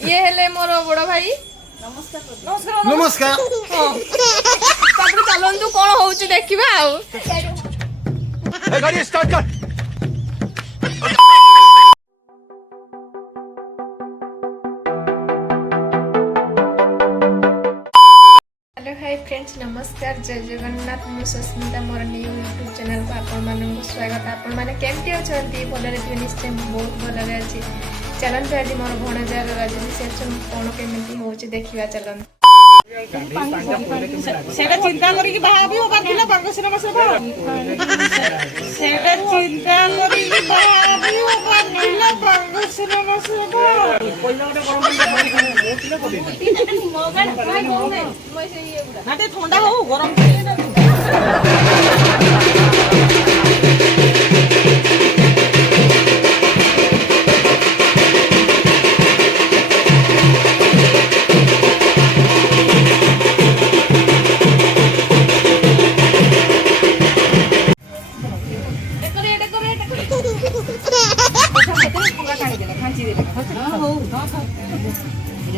ये हेले मोर बड़ भाई नमस्कार नमस्कार चलतु कौन हो देखा गाड़ी स्टार्ट कर। हेलो हाय फ्रेंड्स नमस्कार जय जगन्नाथ मु Rashmita more new YouTube channel को आपण मानक स्वागत। आपण माने केमती अछंती भलरे थे निश्चय बहुत भलरे अछि। चलंतु आज मोर भणजार रजिस्ट्रेशन कोन केमती होछि देखिबा चलन। सेटा चिंता करी कि बाबी हो बाकिला बांगसिना मसे बा सेटा चिंता करी कि बाबी हो बाकिला बांगसिना मसे बा कोइला गोटे गरम नाटे ठंडा हो गरम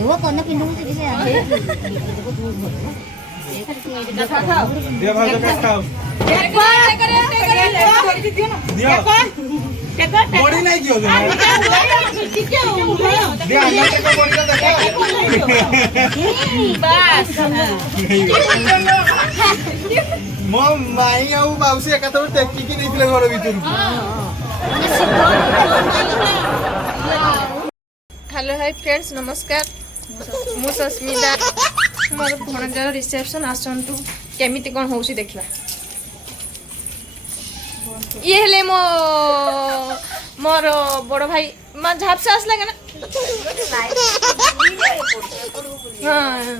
वो कौन पिंडू से दिसे आके दिया भाई का खाओ दिया बॉडी नहीं कियो दिया अंदर का बॉडी का देखा बस मो माई आउ बाउसी एकात टेकी की देथिले घर भीतर। हेलो हाय फ्रेंड्स नमस्कार मु रश्मिता मोर भणजार रिसेप्शन आसंतु केमिति कोन होउसी देखिबा। ये हेले मोर बड़ भाई मा झाप से आसला के ना हां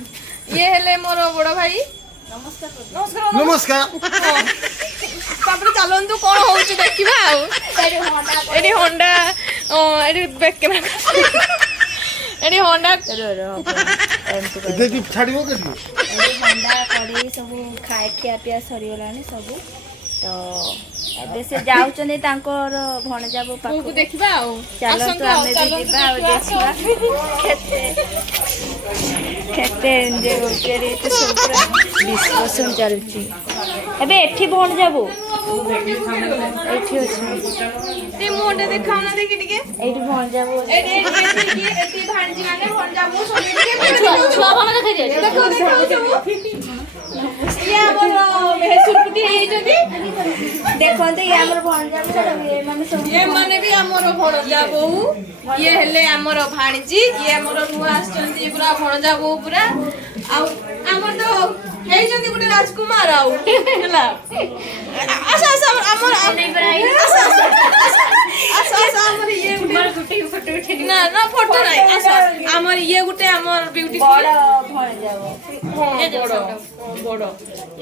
ये हेले मोर बड़ भाई नमस्कार चलतु कौन हो देखा एडी होंडा एडी बैक कैमरा एडी होंडा देखि छाड़िबो केति ठंडा कड़ी सब खाए खिया पिया सरीगलानी सब तो एबे से जाउचने तांकर भणजाबो पाखु देखिबा आ चलतो आमे भी दिबा आ देखिबा केते एंजॉय होके रे तो सब डिस्कशन चलची एबे एठी भणजाबो एठी अछि ते मोंडे देखाउ ना देखि टिके एठी भणजाबो एडी भांजी माने भणजाबो सब छुआ भाने देखाइ दे देखो ये हमर भेसुरपुटी हे जदी देखंते ये हमर भणजाबो ये माने सब ये माने भी हमर भणजा बहु ये हेले हमर भाणजी ये हमर नुआ आछंती पूरा भणजा बहु पूरा आ हमर तो हे जदी गुटे राजकुमार आउ हला आसा आसा हमर आसा हमर ये गुटे फोटो उठे ना ना फोटो नाही आसा हमर ये गुटे हमर ब्यूटीफुल बड़ा भणजाबो ये बड़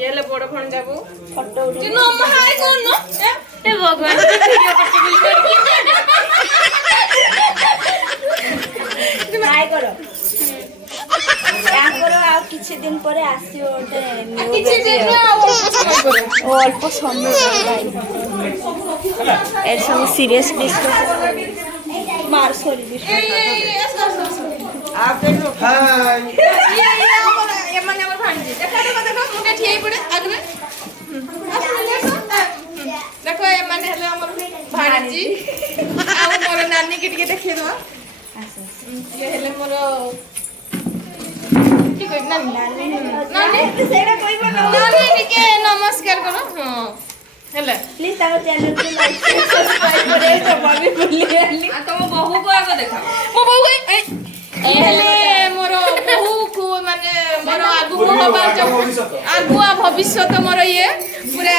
ये ले बड़ भणजा बहु फोटो उठे नो हाय कोन नो ए भगवान वीडियो करते हाय करो याकर आ किछि दिन परे आसी ओटे किछि दिन अल्प समय ए सब सीरियस डिस्कस मार सॉरी हाय ये माने हमर भांजी देखो मुंडे ठियाई पड़े आगरे देखो ये माने हले हमर भांजी आ मोर नानी के टिके देखि दो ये हले मोर की कोइ नानी सेड़ा कोई बोलो नानी टिके नमस्कार करो हां हले प्लीज ताको चैनल को लाइक सब्सक्राइब करे तो मम्मी भूली गेली आ तुम बहू को आगो देखा मो बहू ये हले मोर बहू को माने मोर आगु होबा आगुआ भविष्य मोर ये पूरा